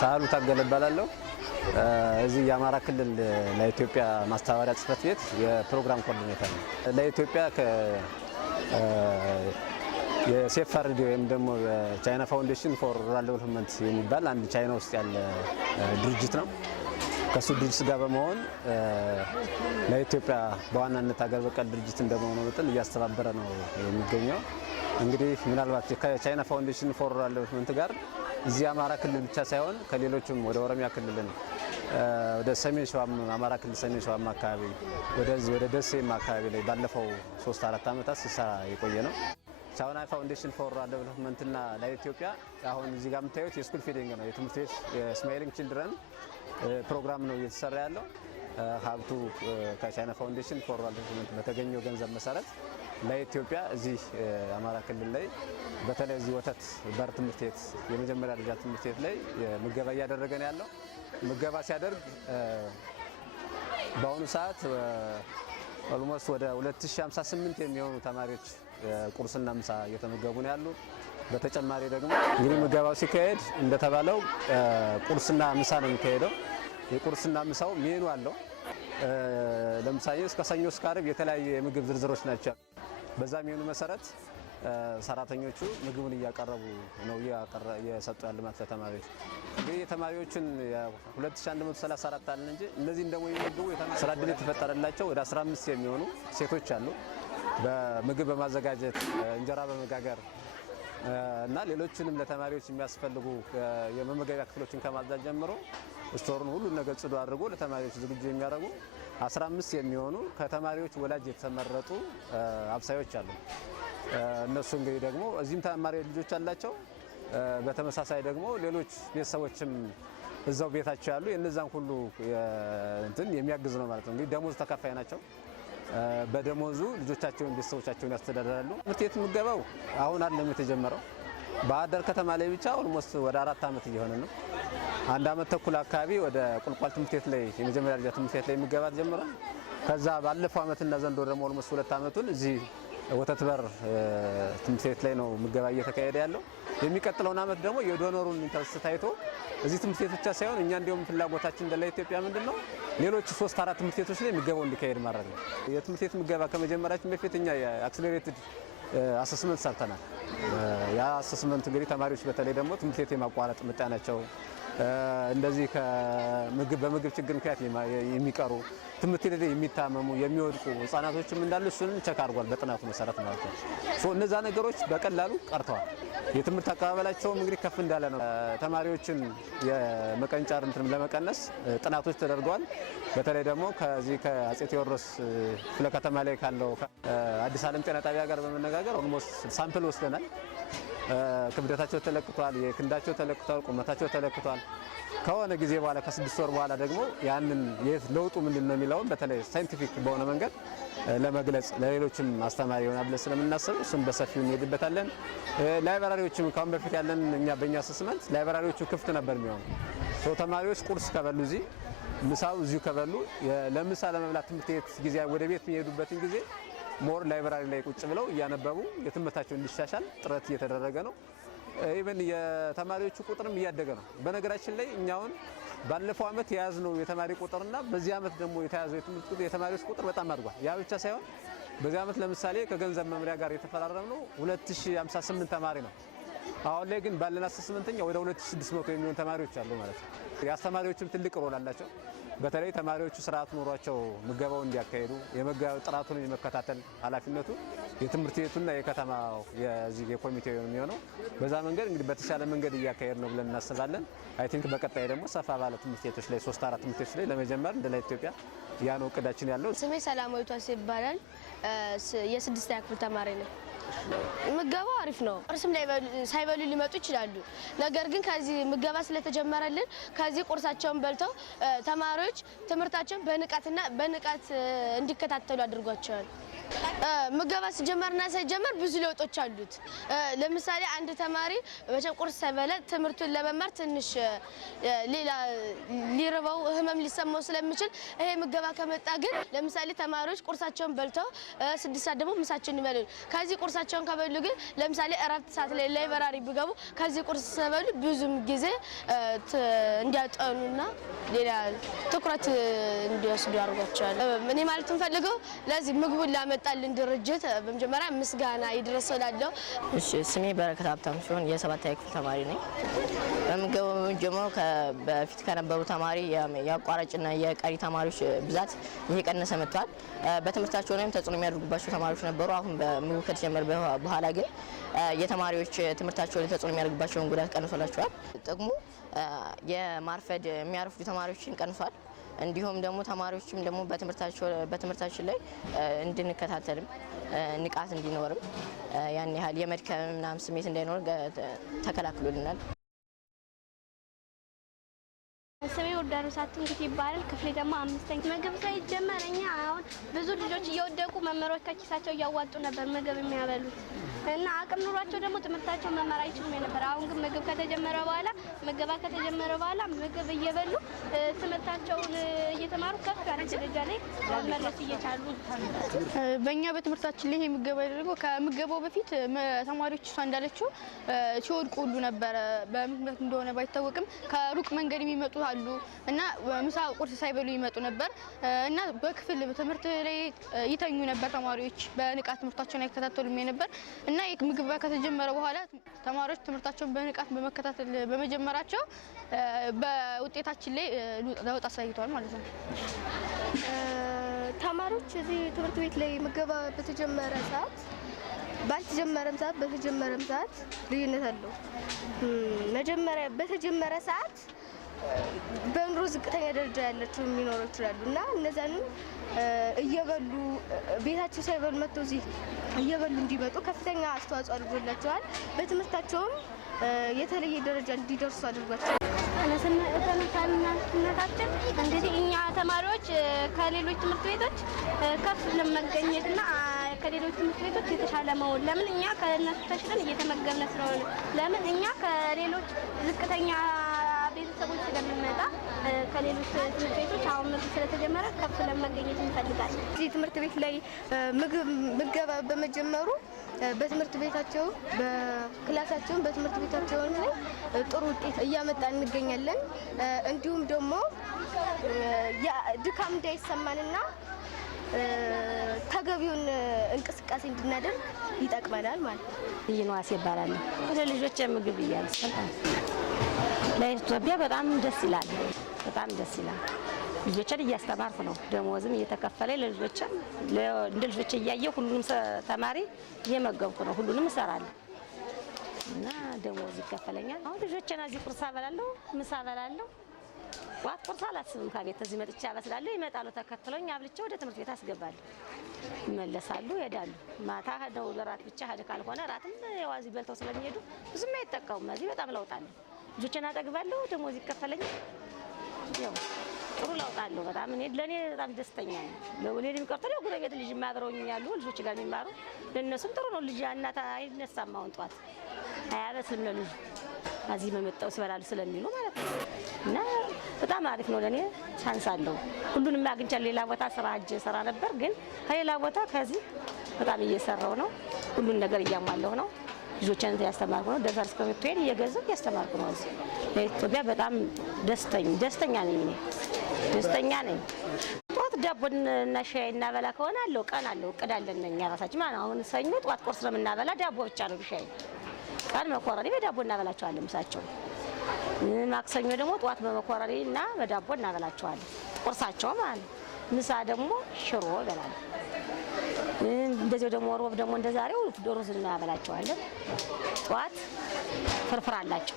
ሳህሉ ታገለ እባላለሁ። እዚህ የአማራ ክልል ለኢትዮጵያ ማስተባበሪያ ጽሕፈት ቤት የፕሮግራም ኮኦርዲኔተር ነው። ለኢትዮጵያ የሴፋርዲ ወይም ደግሞ ቻይና ፋውንዴሽን ፎር ሩራል ዴቨሎፕመንት የሚባል አንድ ቻይና ውስጥ ያለ ድርጅት ነው። ከሱ ድርጅት ጋር በመሆን ለኢትዮጵያ በዋናነት ሀገር በቀል ድርጅት እንደመሆኑ መጠን እያስተባበረ ነው የሚገኘው። እንግዲህ ምናልባት ከቻይና ፋውንዴሽን ፎር ሩራል ዴቨሎፕመንት ጋር እዚህ አማራ ክልል ብቻ ሳይሆን ከሌሎችም ወደ ኦሮሚያ ክልልን ወደ ሰሜን ሸዋ አማራ ክልል ሰሜን ሸዋ አካባቢ ወደ ደሴም አካባቢ ላይ ባለፈው 3-4 ዓመታት ሲሰራ የቆየ ነው። ቻይና ፋውንዴሽን ፎር ሩራል ዴቨሎፕመንት እና ለኢትዮጵያ አሁን እዚህ ጋር የምታዩት የስኩል ፊዲንግ ነው። የትምህርት ቤት የስማይሊንግ ቺልድረን ፕሮግራም ነው እየተሰራ ያለው። ሀብቱ ከቻይና ፋውንዴሽን ፎር ሩራል ዴቨሎፕመንት በተገኘው ገንዘብ መሰረት ለኢትዮጵያ እዚህ አማራ ክልል ላይ በተለይ እዚህ ወተት በር ትምህርት ቤት የመጀመሪያ ደረጃ ትምህርት ቤት ላይ ምገባ እያደረገ ነው ያለው። ምገባ ሲያደርግ በአሁኑ ሰዓት ኦልሞስት ወደ 2058 የሚሆኑ ተማሪዎች ቁርስና ምሳ እየተመገቡ ነው ያሉ። በተጨማሪ ደግሞ እንግዲህ ምገባው ሲካሄድ እንደተባለው ቁርስና ምሳ ነው የሚካሄደው። የቁርስና ምሳው ሜኑ አለው። ለምሳሌ እስከ ሰኞ እስከ ዓርብ የተለያዩ የምግብ ዝርዝሮች ናቸው። በዛ ሜኑ መሰረት ሰራተኞቹ ምግቡን እያቀረቡ ነው እየሰጡ ያሉ ማለት ለተማሪዎች። እንግዲህ የተማሪዎችን 2134 አለን እንጂ እነዚህን ደግሞ የሚመግቡ ስራ ዕድል የተፈጠረላቸው ወደ 15 የሚሆኑ ሴቶች አሉ። በምግብ በማዘጋጀት እንጀራ በመጋገር እና ሌሎችንም ለተማሪዎች የሚያስፈልጉ የመመገቢያ ክፍሎችን ከማዛት ጀምሮ ስቶሩን ሁሉ ነገር ጽዱ አድርጎ ለተማሪዎች ዝግጁ የሚያደርጉ 15 የሚሆኑ ከተማሪዎች ወላጅ የተመረጡ አብሳዮች አሉ። እነሱ እንግዲህ ደግሞ እዚህም ተማሪ ልጆች አላቸው። በተመሳሳይ ደግሞ ሌሎች ቤተሰቦችም እዛው ቤታቸው ያሉ የነዛን ሁሉ እንትን የሚያግዝ ነው ማለት ነው። እንግዲህ ደሞዝ ተከፋይ ናቸው። በደሞዙ ልጆቻቸውን ቤተሰቦቻቸውን ያስተዳድራሉ። ትምህርት ቤት ምገባው አሁን አይደለም የተጀመረው። ባህር ዳር ከተማ ላይ ብቻ ኦልሞስት ወደ 4 ዓመት እየሆነ ነው። 1 ዓመት ተኩል አካባቢ ወደ ቁልቋል ትምህርት ቤት ላይ የመጀመሪያ ደረጃ ትምህርት ቤት ላይ ምገባ ጀምሯል። ከዛ ባለፈው ዓመትና ዘንድሮ ደግሞ ኦልሞስት 2 ዓመቱን እዚህ ወተት በር ትምህርት ቤት ላይ ነው ምገባ እየተካሄደ ያለው። የሚቀጥለውን ዓመት ደግሞ የዶኖሩን ኢንተረስት ታይቶ እዚህ ትምህርት ቤት ብቻ ሳይሆን እኛ እንዲሁም ፍላጎታችን እንደ ኢትዮጵያ ምንድነው ሌሎች 3-4 ትምህርት ቤቶች ላይ ምገባው እንዲካሄድ ማድረግ ነው። የትምህርት ቤት ምገባ ከመጀመራችን በፊት እኛ የአክሰለሬትድ አሰስመንት ሰርተናል። ያ አሰስመንት እንግዲህ ተማሪዎች በተለይ ደግሞ ትምህርት ቤት የማቋረጥ ምጣናቸው እንደዚህ በምግብ ችግር ምክንያት የሚቀሩ ትምህርት ቤት የሚታመሙ የሚወድቁ ህጻናቶችም እንዳሉ እሱንም ቸክ አድርጓል በጥናቱ መሰረት ማለት ነው። እነዛ ነገሮች በቀላሉ ቀርተዋል። የትምህርት አቀባበላቸውም እንግዲህ ከፍ እንዳለ ነው። ተማሪዎችን የመቀንጨር እንትን ለመቀነስ ጥናቶች ተደርገዋል። በተለይ ደግሞ ከዚህ ከአጼ ቴዎድሮስ ክፍለ ከተማ ላይ ካለው አዲስ ዓለም ጤና ጣቢያ ጋር በመነጋገር ኦልሞስት ሳምፕል ወስደናል። ክብደታቸው ተለክቷል፣ የክንዳቸው ተለክቷል፣ ቁመታቸው ተለክቷል። ከሆነ ጊዜ በኋላ ከ6 ወር በኋላ ደግሞ ያንን ለውጡ ምንድነው የሚለውን በተለይ ሳይንቲፊክ በሆነ መንገድ ለመግለጽ ለሌሎችም አስተማሪ ይሆናል ብለን ስለምናስብ እሱን በሰፊው እንሄድበታለን። ላይብራሪዎችም ካሁን በፊት ያለን በእኛ አሰስመንት ላይብራሪዎቹ ክፍት ነበር የሚሆነው። ተማሪዎች ቁርስ ከበሉ እዚህ ምሳው እዚሁ ከበሉ ለምሳ ለመብላት ትምህርት ቤት ጊዜ ወደ ቤት የሚሄዱበትን ጊዜ ሞር ላይብራሪ ላይ ቁጭ ብለው እያነበቡ የትምህርታቸው እንዲሻሻል ጥረት እየተደረገ ነው። ኢቨን የተማሪዎቹ ቁጥርም እያደገ ነው። በነገራችን ላይ እኛውን ባለፈው ዓመት የያዝነው የተማሪ ቁጥርና በዚህ ዓመት ደግሞ የተያዘው የተማሪዎች ቁጥር በጣም አድጓል። ያ ብቻ ሳይሆን በዚህ ዓመት ለምሳሌ ከገንዘብ መምሪያ ጋር የተፈራረምነው 2058 ተማሪ ነው። አሁን ላይ ግን ባለን አሰስመንተኛ ወደ 2600 የሚሆኑ ተማሪዎች አሉ ማለት ነው። የአስተማሪዎችም ትልቅ ሮል አላቸው። በተለይ ተማሪዎቹ ስርዓት ኖሯቸው ምገባው እንዲያካሄዱ የምገባው ጥራቱን የመከታተል ኃላፊነቱ የትምህርት ቤቱና የከተማው የዚህ የኮሚቴው የሚሆነው በዛ መንገድ እንግዲህ በተሻለ መንገድ እያካሄድ ነው ብለን እናስባለን። አይ ቲንክ በቀጣይ ደግሞ ሰፋ ባለ ትምህርት ቤቶች ላይ 3-4 ትምህርት ቤቶች ላይ ለመጀመር እንደ ኢትዮጵያ ያ ነው እቅዳችን ያለው። ስሜ ሰላማዊቷ ይባላል። የ6ኛ ክፍል ተማሪ ነኝ። ምገባው አሪፍ ነው። ቁርስም ላይ ሳይበሉ ሊመጡ ይችላሉ። ነገር ግን ከዚህ ምገባ ስለተጀመረልን ከዚህ ቁርሳቸውን በልተው ተማሪዎች ትምህርታቸውን በንቃት እንዲከታተሉ አድርጓቸዋል። ምገባ ሲጀመርና ሳይጀመር ብዙ ለውጦች አሉት። ለምሳሌ አንድ ተማሪ መቼም ቁርስ ሳይበላ ትምህርቱን ለመማር ትንሽ ሌላ ሊርበው ህመም ሊሰማው ስለሚችል ይሄ ምገባ ከመጣ ግን ለምሳሌ ተማሪዎች ቁርሳቸውን በልተው 6 ሰዓት ደግሞ ምሳቸውን ይበላሉ። ከዚህ ቁርሳቸውን ከበሉ ግን ለምሳሌ እረፍት ሰዓት ላይ ላይብረሪ ቢገቡ ከዚህ ቁርስ ሳይበሉ ብዙም ጊዜ እንዲያጠኑና ሌላ ትኩረት እንዲወስዱ ያደርጋቸዋል። እኔ ማለት እንፈልገው ለዚህ ምግቡን ላመጣልን ድርጅት በመጀመሪያ ምስጋና ይድረስላለው። እሺ ስሜ በረከት ሀብታም ሲሆን የ7ኛ ክፍል ተማሪ ነኝ። በምገባው ጀምሮ በፊት ከነበሩ ተማሪ የአቋራጭና የቀሪ ተማሪዎች ብዛት እየቀነሰ መጥቷል። በትምህርታቸው ላይም ተጽዕኖ የሚያደርጉባቸው ተማሪዎች ነበሩ። አሁን በምግብ ከተጀመረ በኋላ ግን የተማሪዎች ትምህርታቸው ላይ ተጽዕኖ የሚያደርጉባቸውን ጉዳት ቀንሶላቸዋል። ጥቅሙ የማርፈድ የሚያርፉ ተማሪዎችን ቀንሷል። እንዲሁም ደግሞ ተማሪዎችም ደግሞ በትምህርታችን ላይ እንድንከታተልም ንቃት እንዲኖርም ያን ያህል የመድከም ምናምን ስሜት እንዳይኖር ተከላክሎልናል። ስሜ ዮርዳኖስ አትንኩት ይባላል። ክፍሌ ደግሞ 5ኛ። ምግብ ሳይጀመር እኛ አሁን ብዙ ልጆች እየወደቁ መምህሮች ከኪሳቸው እያዋጡ ነበር ምግብ የሚያበሉት እና አቅም ኑሯቸው ደግሞ ትምህርታቸው መማር አይችሉም ነበር። አሁን ግን ምግብ ከተጀመረ በኋላ ምግብ እየበሉ ትምህርታቸውን እየተማሩ ከፍ ያለ ደረጃ ላይ መድረስ እየቻሉ። በእኛ በትምህርታችን ላይ ምገባ ያደረገው ከምገባው በፊት ተማሪዎች እሷ እንዳለችው ሲወድቁ ሁሉ ነበረ። በምክንያት እንደሆነ ባይታወቅም ከሩቅ መንገድ የሚመጡ አሉ እና ምሳ ቁርስ ሳይበሉ ይመጡ ነበር እና በክፍል ትምህርት ላይ ይተኙ ነበር። ተማሪዎች በንቃት ትምህርታቸውን አይከታተሉም ነበር እና ምገባ ከተጀመረ በኋላ ተማሪዎች ትምህርታቸውን በንቃት በመከታተል በመጀመራቸው በውጤታችን ላይ ለውጥ አሳይተዋል ማለት ነው። ተማሪዎች እዚህ ትምህርት ቤት ላይ ምገባ በተጀመረም ሰዓት በተጀመረም ሰዓት ልዩነት አለው። በተጀመረ ሰዓት በኑሮ ዝቅተኛ ደረጃ ያላቸው የሚኖሩ ይችላሉ እና እነዛንም እየበሉ ቤታቸው ሳይበሉ መጥተው እዚህ እየበሉ እንዲመጡ ከፍተኛ አስተዋጽኦ አድርጎላቸዋል። በትምህርታቸውም የተለየ ደረጃ እንዲደርሱ አድርጓቸዋል። ተነሳሽነታችን እንግዲህ እኛ ተማሪዎች ከሌሎች ትምህርት ቤቶች ከፍ ለመገኘትና ከሌሎች ትምህርት ቤቶች የተሻለ መሆን ለምን እኛ ከነሱ ተሽለን እየተመገብነ ስለሆነ ለምን እኛ ከሌሎች ዝቅተኛ ቤተሰቦች ስለምንመጣ ከሌሎች ትምህርት ቤቶች አሁን ምግብ ስለተጀመረ ከፍ ለመገኘት እንፈልጋለን። እዚህ ትምህርት ቤት ላይ ምገባ በመጀመሩ በትምህርት ቤታቸው በክላሳቸው በትምህርት ቤታቸው ላይ ጥሩ ውጤት እያመጣ እንገኛለን። እንዲሁም ደግሞ ድካም እንዳይሰማንና ተገቢውን እንቅስቃሴ እንድናደርግ ይጠቅመናል ማለት ነው። ይኗስ ይባላል። ለልጆች ምግብ እያልሰጣን ለኢትዮጵያ በጣም ደስ ይላል። ልጆችን እያስተማርኩ ነው። ደሞዝም እየተከፈለ ለልጆችን እንደ ልጆች እያየሁ ሁሉንም ተማሪ እየመገብኩ ነው። ሁሉንም እሰራለሁ እና ደሞዝ ይከፈለኛል። አሁን ልጆችን እዚህ ቁርስ አበላለሁ፣ ምሳ አበላለሁ። ዋት ቁርስ አላስብም። ከቤት እዚህ መጥቼ አበስላለሁ። ይመጣሉ ተከትለውኝ አብልቼ ወደ ትምህርት ቤት አስገባለሁ። ይመለሳሉ፣ ይሄዳሉ። ማታ ሄደው ለራት ብቻ ሄደ ካልሆነ ራትም የዋዚ በልተው ስለሚሄዱ ብዙም አይጠቀሙም። እዚህ በጣም ለውጥ አለ። ልጆችን አጠግባለሁ፣ ደሞዝ ይከፈለኛል። ያው ጥሩ ለውጥ አለው። በጣም ለእኔ በጣም ደስተኛ ነኝ። ለእኔ የሚቀርተው ለጉረቤት ልጅ ማብረውኝ ያሉ ልጆች ጋር የሚማሩ ለእነሱም ጥሩ ነው። ልጅ እናት አይነሳም አሁን ጠዋት አያበስልም ለልጁ እዚህ መመጣው ሲበላሉ ስለሚሉ ማለት ነው። እና በጣም አሪፍ ነው። ለእኔ ቻንስ አለው። ሁሉንም አግኝቻለሁ። ሌላ ቦታ ስራ ስራ ነበር፣ ግን ከሌላ ቦታ ከዚህ በጣም እየሰራው ነው። ሁሉን ነገር እያሟላሁ ነው። ልጆችን ያስተማርኩ ነው። ደርሰር እስከምትሄድ እየገዛሁ ያስተማርኩ ነው። እዚህ ለኢትዮጵያ በጣም ደስተኛ ነኝ። ጠዋት ዳቦና ሻይ እናበላ ከሆነ አለው ቀን አለው እቅድ አለን እኛ ራሳችን ማለት ነው። አሁን ሰኞ ጠዋት ቁርስ ስለምናበላ ዳቦ ብቻ ነው ሻይ፣ ቀን መኮረኒ በዳቦ እናበላቸዋለን ምሳቸው። ማክሰኞ ደግሞ ጠዋት በመኮረኒ እና በዳቦ እናበላቸዋለን ቁርሳቸው ማለት ነው። ምሳ ደግሞ ሽሮ ይበላሉ። እንደዚህ ደግሞ ሮብ ደግሞ እንደዛሬው ዶሮዝ እናበላቸዋለን። ጠዋት ፍርፍር አላቸው።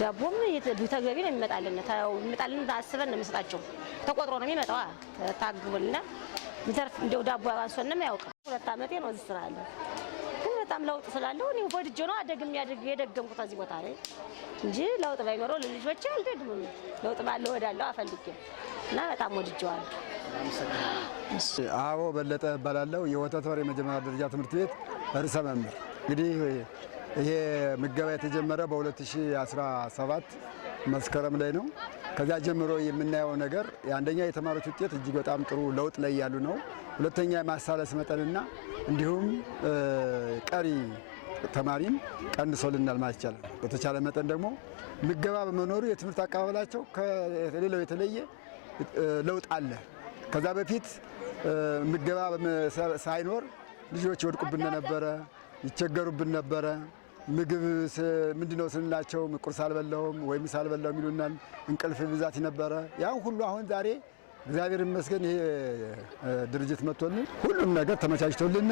ዳቦም ተገቢ ነው የሚመጣልን አስበን ነው የምንሰጣቸው። ተቆጥሮ ነው የሚመጣው። ታግቦልና ምትርፍ እንደው ዳቦ አባንሶንም ያውቃል። 2 ዓመቴ ነው እዚህ ስራ አለ። ግን በጣም ለውጥ ስላለው እኔ ወድጄ ነው የደገምኩት እዚህ ቦታ ላይ እንጂ ለውጥ ባይኖረው ለልጆቼ አልደግምም። ለውጥ ባለው ወዳለው አፈልጌ እና በጣም ወድጄዋለሁ። አዎ በለጠ እባላለሁ። የወተት በር የመጀመሪያ ደረጃ ትምህርት ቤት ርዕሰ መምህር። እንግዲህ ይሄ ምገባ የተጀመረ በ2017 መስከረም ላይ ነው። ከዚያ ጀምሮ የምናየው ነገር አንደኛ የተማሪዎች ውጤት እጅግ በጣም ጥሩ ለውጥ ላይ ያሉ ነው። ሁለተኛ የማሳለስ መጠንና እንዲሁም ቀሪ ተማሪም ቀንሶልናል ማለት ይቻላል። በተቻለ መጠን ደግሞ ምገባ በመኖሩ የትምህርት አቀባበላቸው ከሌላው የተለየ ለውጥ አለ። ከዛ በፊት ምገባ ሳይኖር ልጆች ይወድቁብን ነበረ፣ ይቸገሩብን ነበረ። ምግብ ምንድነው ስንላቸው ቁርስ አልበላሁም ወይም ምሳ አልበላሁም ይሉናል። እንቅልፍ ብዛት ነበረ። ያን ሁሉ አሁን ዛሬ እግዚአብሔር ይመስገን ይሄ ድርጅት መጥቶልን ሁሉም ነገር ተመቻችቶልን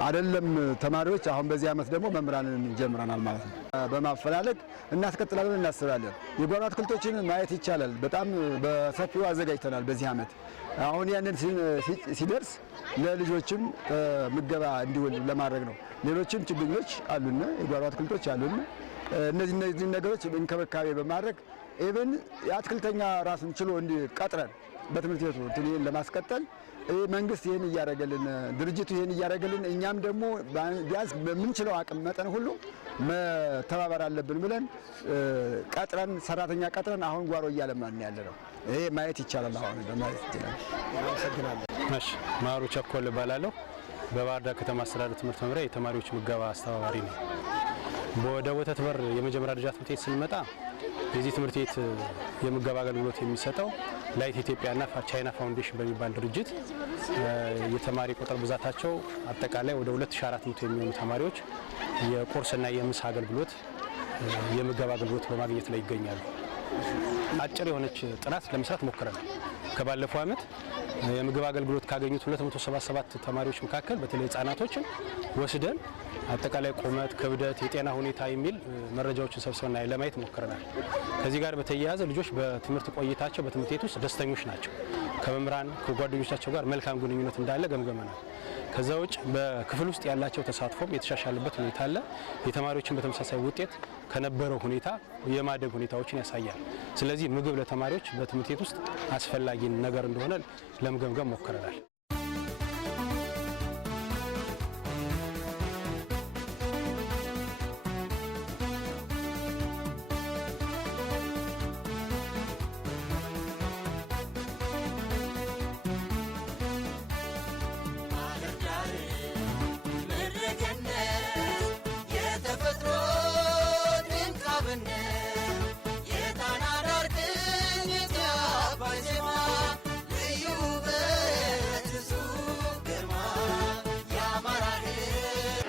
አይደለም ተማሪዎች፣ አሁን በዚህ ዓመት ደግሞ መምህራንን ጀምረናል ማለት ነው። በማፈላለግ እናስቀጥላለን እናስባለን። የጓሮ አትክልቶችን ማየት ይቻላል። በጣም በሰፊው አዘጋጅተናል በዚህ ዓመት። አሁን ያንን ሲደርስ ለልጆችም ምገባ እንዲውል ለማድረግ ነው። ሌሎችም ችግኞች አሉን፣ የጓሮ አትክልቶች አሉን። እነዚህ ነገሮች እንክብካቤ በማድረግ ኢቭን የአትክልተኛ ራሱን ችሎ እንዲቀጥረን በትምህርት ቤቱ ትንይን ለማስቀጠል መንግስት ይሄን እያደረገልን፣ ድርጅቱ ይሄን እያደረገልን፣ እኛም ደግሞ ቢያንስ በምንችለው አቅም መጠን ሁሉ መተባበር አለብን ብለን ቀጥረን ሰራተኛ ቀጥረን አሁን ጓሮ እያለማን ያለ ነው። ይሄ ማየት ይቻላል። አሁን በማየት ይችላል። አመሰግናለሁ። እሺ፣ ማሩ ቸኮል እባላለሁ። በባህር ዳር ከተማ አስተዳደር ትምህርት መምሪያ የተማሪዎች ምገባ አስተባባሪ ነው። ወደ ወተት በር የመጀመሪያ ደረጃ ትምህርት ቤት ስንመጣ የዚህ ትምህርት ቤት የምገባ አገልግሎት የሚሰጠው ላይት ኢትዮጵያና ቻይና ፋውንዴሽን በሚባል ድርጅት የተማሪ ቁጥር ብዛታቸው አጠቃላይ ወደ 2400 የሚሆኑ ተማሪዎች የቁርስና የምሳ አገልግሎት የምገባ አገልግሎት በማግኘት ላይ ይገኛሉ። አጭር የሆነች ጥናት ለመስራት ሞክረናል። ከባለፈው ዓመት የምግብ አገልግሎት ካገኙት 277 ተማሪዎች መካከል በተለይ ህጻናቶችን ወስደን አጠቃላይ ቁመት፣ ክብደት፣ የጤና ሁኔታ የሚል መረጃዎችን ሰብስበና ለማየት ሞክረናል። ከዚህ ጋር በተያያዘ ልጆች በትምህርት ቆይታቸው በትምህርት ቤት ውስጥ ደስተኞች ናቸው። ከመምህራን ከጓደኞቻቸው ጋር መልካም ግንኙነት እንዳለ ገምገመናል። ከዛ ውጭ በክፍል ውስጥ ያላቸው ተሳትፎም የተሻሻለበት ሁኔታ አለ። የተማሪዎችን በተመሳሳይ ውጤት ከነበረው ሁኔታ የማደግ ሁኔታዎችን ያሳያል። ስለዚህ ምግብ ለተማሪዎች በትምህርት ቤት ውስጥ አስፈላጊ ነገር እንደሆነ ለመገምገም ሞክረናል።